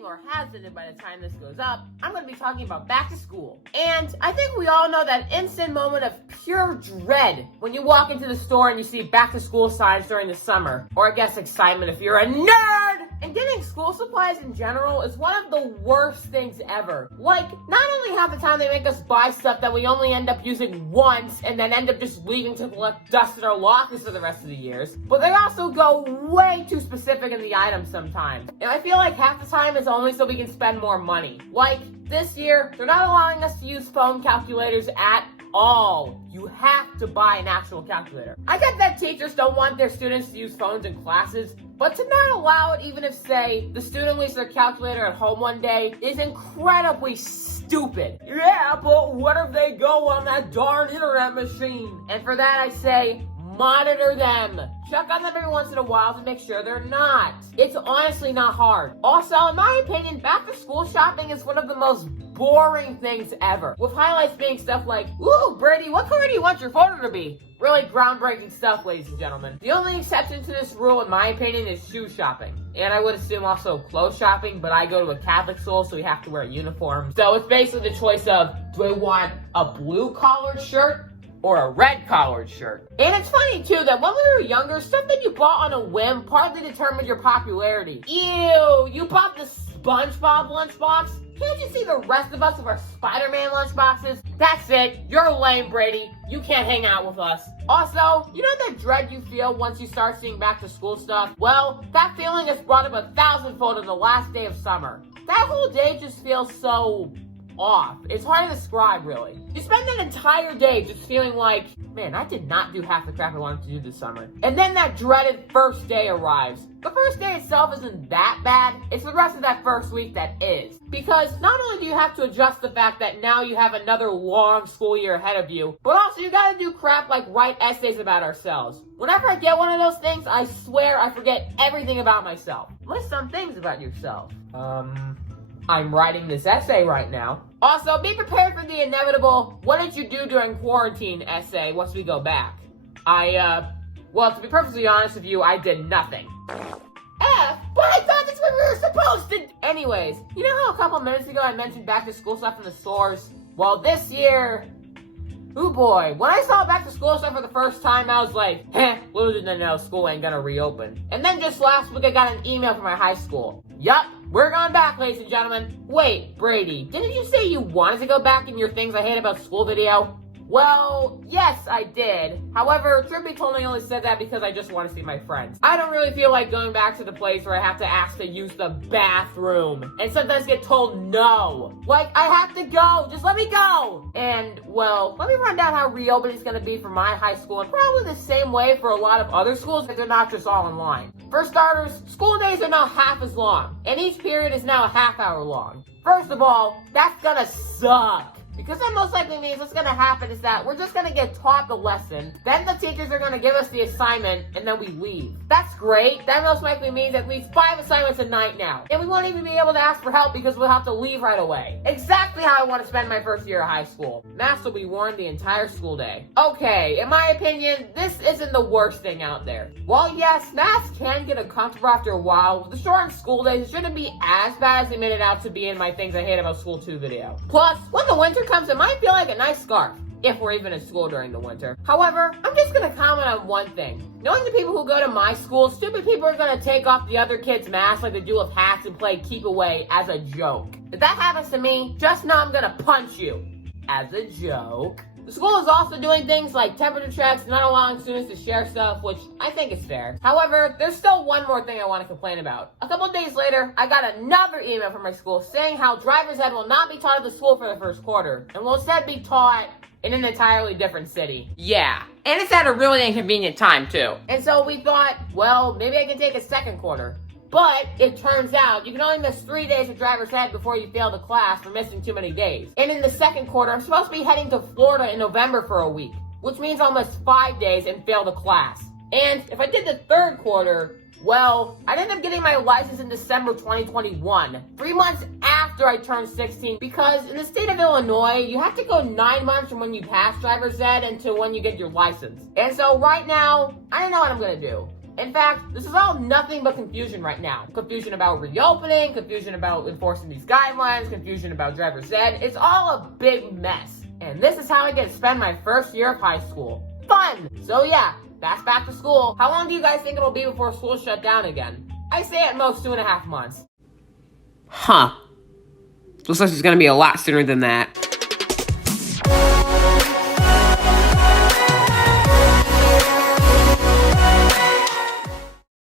ending or has ended by the time this goes up, I'm going to be talking about back to school. And I think we all know that instant moment of pure dread when you walk into the store and you see back to school signs during the summer. Or I guess excitement if you're a nerd! And getting school supplies in general is one of the worst things ever. Like, not only half the time they make us buy stuff that we only end up using once and then end up just leaving to collect dust in our lockers for the rest of the years, but they also go way too specific in the items sometimes. And I feel like half the time it's only so we can spend more money. Like, this year, they're not allowing us to use phone calculators at all. You have to buy an actual calculator. I get that teachers don't want their students to use phones in classes, but to not allow it even if, say, the student leaves their calculator at home one day is incredibly stupid. Yeah, but what if they go on that darn internet machine? And for that I say, monitor them. Check on them every once in a while to make sure they're not. It's honestly not hard. Also, in my opinion, back to school shopping is one of the most boring things ever. With highlights being stuff like, ooh, Brady, what color do you want your photo to be? Really groundbreaking stuff, ladies and gentlemen. The only exception to this rule, in my opinion, is shoe shopping. And I would assume also clothes shopping, but I go to a Catholic school, so we have to wear a uniform. So it's basically the choice of, do I want a blue collared shirt or a red collared shirt? And it's funny too that when we were younger, stuff that you bought on a whim partly determined your popularity. Ew, you bought the SpongeBob lunchbox? Can't you see the rest of us with our Spider-Man lunchboxes? That's it. You're lame, Brady. You can't hang out with us. Also, you know that dread you feel once you start seeing back to school stuff? Well, that feeling is brought up 1,000-fold on the last day of summer. That whole day just feels so off. It's hard to describe, really. You spend an entire day just feeling like, man, I did not do half the crap I wanted to do this summer. And then that dreaded first day arrives. The first day itself isn't that bad. It's the rest of that first week that is. Because not only do you have to adjust the fact that now you have another long school year ahead of you, but also you gotta do crap like write essays about ourselves. Whenever I get one of those things, I swear I forget everything about myself. List some things about yourself. I'm writing this essay right now. Also, be prepared for the inevitable, what did you do during quarantine essay once we go back? Well, to be perfectly honest with you, I did nothing. But I thought that's what we were supposed to. Anyways, you know how a couple minutes ago I mentioned back to school stuff in the stores? Well, this year, oh boy, when I saw back to school stuff for the first time, I was like, little did I know school ain't gonna reopen. And then just last week I got an email from my high school. Yup, we're going back, ladies and gentlemen. Wait, Brady, didn't you say you wanted to go back in your things I hate about school video? Well, yes, I did. However, truth be told, I only said that because I just want to see my friends. I don't really feel like going back to the place where I have to ask to use the bathroom and sometimes get told no. Like, I have to go, just let me go. And, well, let me run down how reopening is going to be for my high school and probably the same way for a lot of other schools if they're not just all online. For starters, school days are now half as long, and each period is now a half hour long. First of all, that's gonna suck. Because that most likely means what's going to happen is that we're just going to get taught the lesson, then the teachers are going to give us the assignment, and then we leave. That's great. That most likely means at least 5 assignments a night now. And we won't even be able to ask for help because we'll have to leave right away. Exactly how I want to spend my first year of high school. Masks will be worn the entire school day. Okay, in my opinion, this isn't the worst thing out there. While yes, masks can get uncomfortable after a while, with the shortened school days, it shouldn't be as bad as they made it out to be in my Things I Hate About School 2 video. Plus, when the winter comes, it might feel like a nice scarf, if we're even in school during the winter. However, I'm just gonna comment on one thing. Knowing the people who go to my school, stupid people are gonna take off the other kids' masks like they do with hats and play keep away as a joke. If that happens to me, just know I'm gonna punch you. As a joke. The school is also doing things like temperature checks, not allowing students to share stuff, which I think is fair. However, there's still one more thing I want to complain about. A couple days later, I got another email from my school saying how driver's ed will not be taught at the school for the first quarter, and will instead be taught in an entirely different city. Yeah, and it's at a really inconvenient time too. And so we thought, well, maybe I can take a second quarter. But it turns out you can only miss 3 days of driver's ed before you fail the class for missing too many days. And in the second quarter, I'm supposed to be heading to Florida in November for a week, which means I'll miss 5 days and fail the class. And if I did the third quarter, well, I'd end up getting my license in December 2021, 3 months after I turned 16, because in the state of Illinois, you have to go 9 months from when you pass driver's ed until when you get your license. And so right now, I don't know what I'm gonna do. In fact, this is all nothing but confusion right now. Confusion about reopening, confusion about enforcing these guidelines, confusion about driver's ed. It's all a big mess. And this is how I get to spend my first year of high school. Fun! So yeah, that's back to school. How long do you guys think it'll be before school shut down again? I say at most 2.5 months. Huh. Looks like it's gonna be a lot sooner than that.